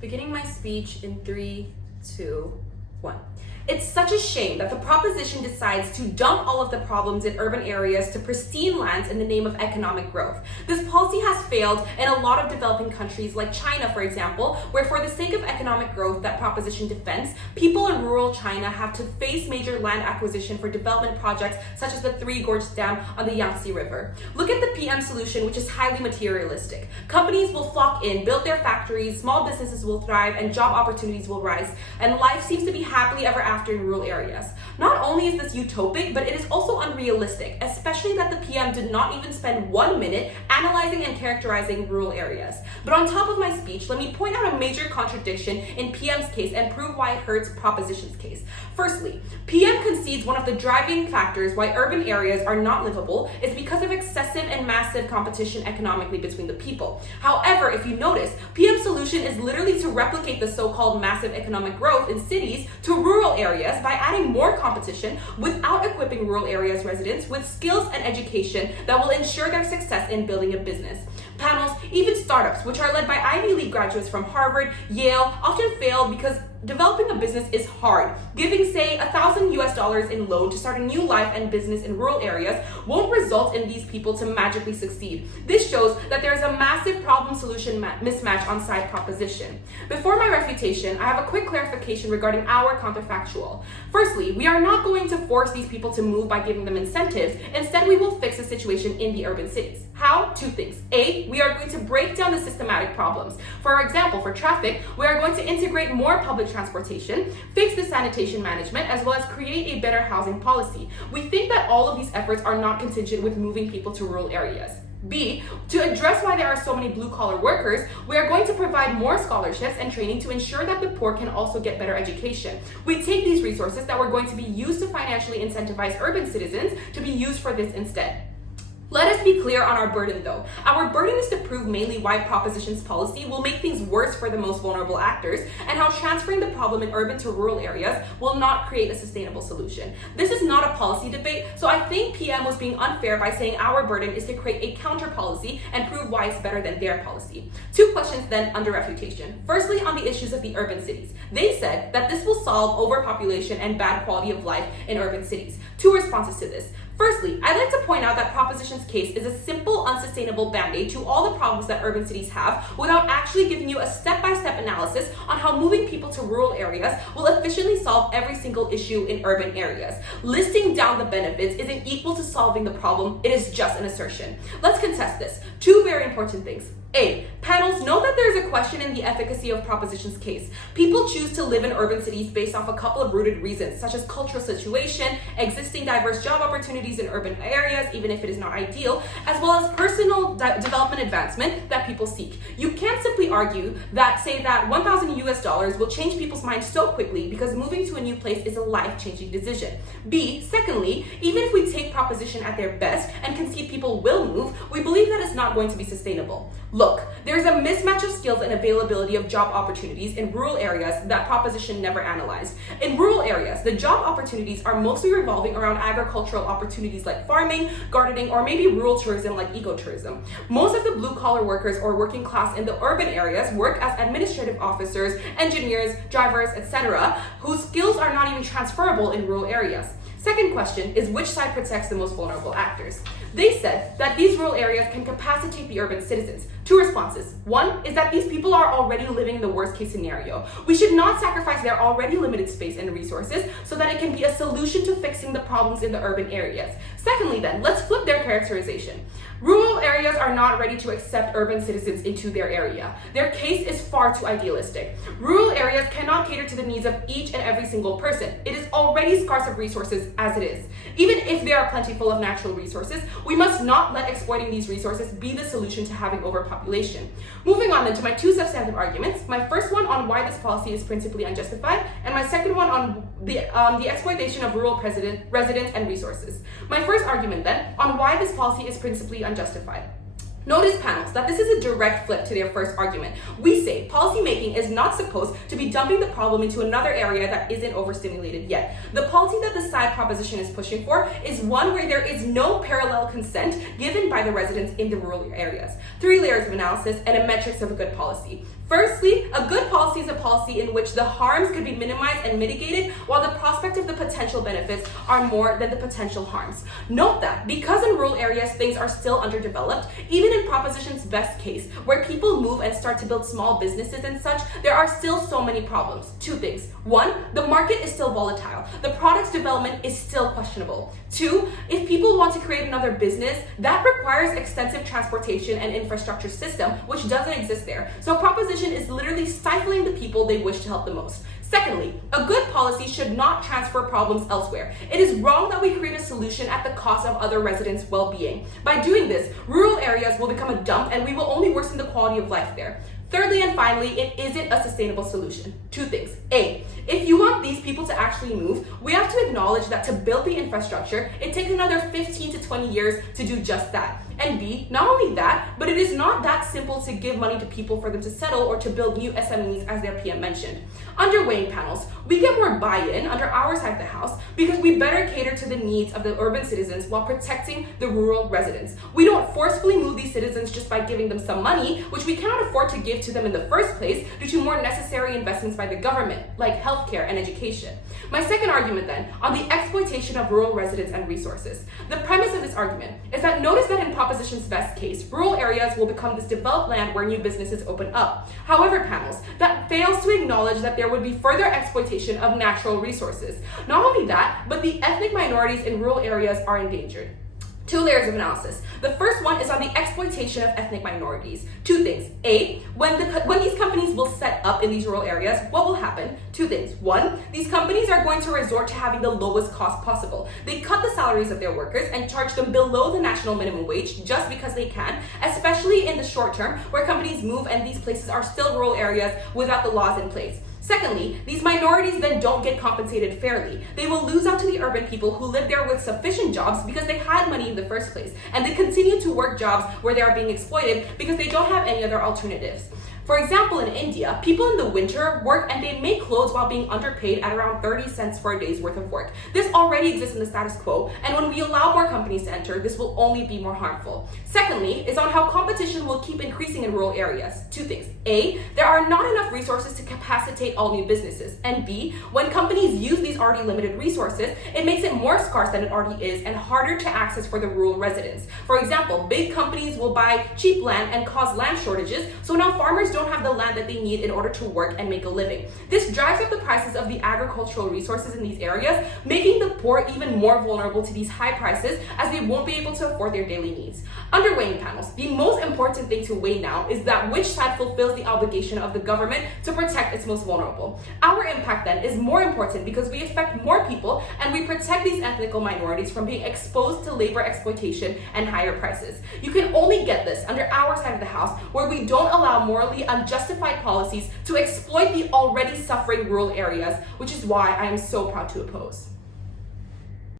Beginning my speech in 3, 2, 1. It's such a shame that the proposition decides to dump all of the problems in urban areas to pristine lands in the name of economic growth. This policy has failed in a lot of developing countries like China, for example, where for the sake of economic growth that proposition defends, people in rural China have to face major land acquisition for development projects such as the Three Gorges Dam on the Yangtze River. Look at the PM solution, which is highly materialistic. Companies will flock in, build their factories, small businesses will thrive, and job opportunities will rise, and life seems to be happily ever after in rural areas. Not only is this utopic, but it is also unrealistic, especially that the PM did not even spend 1 minute analyzing and characterizing rural areas. But on top of my speech, let me point out a major contradiction in PM's case and prove why it hurts proposition's case. Firstly, PM concedes one of the driving factors why urban areas are not livable is because of excessive and massive competition economically between the people. However, if you notice, PM's solution is literally to replicate the so-called massive economic growth in cities to rural areas by adding more competition without equipping rural areas residents with skills and education that will ensure their success in building a business. Panels, even startups, which are led by Ivy League graduates from Harvard, Yale, often fail because developing a business is hard. Giving, say, $1,000 in loan to start a new life and business in rural areas won't result in these people to magically succeed. This shows that there is a massive problem-solution mismatch on side proposition. Before my refutation, I have a quick clarification regarding our counterfactual. Firstly, we are not going to force these people to move by giving them incentives. Instead, we will fix the situation in the urban cities. How? Two things. A, we are going to break down the systematic problems. For example, for traffic, we are going to integrate more public transportation, fix the sanitation management, as well as create a better housing policy. We think that all of these efforts are not contingent with moving people to rural areas. B, to address why there are so many blue-collar workers, we are going to provide more scholarships and training to ensure that the poor can also get better education. We take these resources that were going to be used to financially incentivize urban citizens to be used for this instead. Let us be clear on our burden though. Our burden is to prove mainly why proposition's policy will make things worse for the most vulnerable actors and how transferring the problem in urban to rural areas will not create a sustainable solution. This is not a policy debate, so I think PM was being unfair by saying our burden is to create a counter policy and prove why it's better than their policy. Two questions then under refutation. Firstly, on the issues of the urban cities. They said that this will solve overpopulation and bad quality of life in urban cities. Two responses to this. Firstly, I'd like to point out that proposition's case is a simple, unsustainable band-aid to all the problems that urban cities have without actually giving you a step-by-step analysis on how moving people to rural areas will efficiently solve every single issue in urban areas. Listing down the benefits isn't equal to solving the problem, it is just an assertion. Let's contest this. Two very important things. A, panels, note that there is a question in the efficacy of proposition's case. People choose to live in urban cities based off a couple of rooted reasons, such as cultural situation, existing diverse job opportunities in urban areas, even if it is not ideal, as well as personal development advancement that people seek. You can't simply argue that, say that $1,000 will change people's minds so quickly because moving to a new place is a life-changing decision. B, secondly, even if we take proposition at their best and concede people will move, we believe that it's not going to be sustainable. Look, there's a mismatch of skills and availability of job opportunities in rural areas that proposition never analyzed. In rural areas, the job opportunities are mostly revolving around agricultural opportunities like farming, gardening, or maybe rural tourism like ecotourism. Most of the blue-collar workers or working class in the urban areas work as administrative officers, engineers, drivers, etc., whose skills are not even transferable in rural areas. Second question is which side protects the most vulnerable actors? They said that these rural areas can capacitate the urban citizens. Two responses. One is that these people are already living the worst case scenario. We should not sacrifice their already limited space and resources so that it can be a solution to fixing the problems in the urban areas. Secondly then, let's flip their characterization. Rural areas are not ready to accept urban citizens into their area. Their case is far too idealistic. Rural areas cannot cater to the needs of each and every single person. It is already scarce of resources as it is. Even if they are plentiful of natural resources, we must not let exploiting these resources be the solution to having overpopulation. Moving on then to my two substantive arguments. My first one on why this policy is principally unjustified, and my second one on the exploitation of rural residents and resources. My first argument then on why this policy is principally unjustified. Notice, panels, that this is a direct flip to their first argument. We say policymaking is not supposed to be dumping the problem into another area that isn't overstimulated yet. The policy that the side proposition is pushing for is one where there is no parallel consent given by the residents in the rural areas. 3 layers of analysis and a metrics of a good policy. Firstly, a good policy is a policy in which the harms could be minimized and mitigated, while the prospect of the potential benefits are more than the potential harms. Note that because in rural areas things are still underdeveloped, even in Proposition's best case, where people move and start to build small businesses and such, there are still so many problems. Two things. One, the market is still volatile. The product's development is still questionable. Two, if people want to create another business, that requires extensive transportation and infrastructure system, which doesn't exist there. So Proposition is literally stifling the people they wish to help the most. Secondly, a good policy should not transfer problems elsewhere. It is wrong that we create a solution at the cost of other residents' well-being. By doing this, rural areas will become a dump and we will only worsen the quality of life there. Thirdly and finally, it isn't a sustainable solution. Two things. A, if you want these people to actually move, we have to acknowledge that to build the infrastructure, it takes another 15 to 20 years to do just that. And B, not only that, but it is not that simple to give money to people for them to settle or to build new SMEs, as their PM mentioned. Under weighing panels, we get more buy-in under our side of the house because we better cater to the needs of the urban citizens while protecting the rural residents. We don't forcefully move these citizens just by giving them some money, which we cannot afford to give to them in the first place due to more necessary investments by the government, like healthcare and education. My second argument then, on the exploitation of rural residents and resources. The premise of this argument is that notice that in Proposition's best case, rural areas will become this developed land where new businesses open up. However, panels, that fails to acknowledge that there would be further exploitation of natural resources. Not only that, but the ethnic minorities in rural areas are endangered. Two layers of analysis. The first one is on the exploitation of ethnic minorities. Two things. A, when these companies will set up in these rural areas, what will happen? Two things. One, these companies are going to resort to having the lowest cost possible. They cut the salaries of their workers and charge them below the national minimum wage just because they can, especially in the short term where companies move and these places are still rural areas without the laws in place. Secondly, these minorities then don't get compensated fairly. They will lose out to the urban people who live there with sufficient jobs because they had money in the first place, and they continue to work jobs where they are being exploited because they don't have any other alternatives. For example, in India, people in the winter work and they make clothes while being underpaid at around 30 cents for a day's worth of work. This already exists in the status quo, and when we allow more companies to enter, this will only be more harmful. Secondly, is on how competition will keep increasing in rural areas. Two things. A, there are not enough resources to capacitate all new businesses. And B, when companies use these already limited resources, it makes it more scarce than it already is and harder to access for the rural residents. For example, big companies will buy cheap land and cause land shortages, so now farmers don't have the land that they need in order to work and make a living. This drives up the prices of the agricultural resources in these areas, making the poor even more vulnerable to these high prices as they won't be able to afford their daily needs. Under weighing panels, the most important thing to weigh now is that which side fulfills the obligation of the government to protect its most vulnerable. Our impact then is more important because we affect more people and we protect these ethnic minorities from being exposed to labor exploitation and higher prices. You can only get this under our side of the house, where we don't allow morally unjustified policies to exploit the already suffering rural areas, which is why I am so proud to oppose.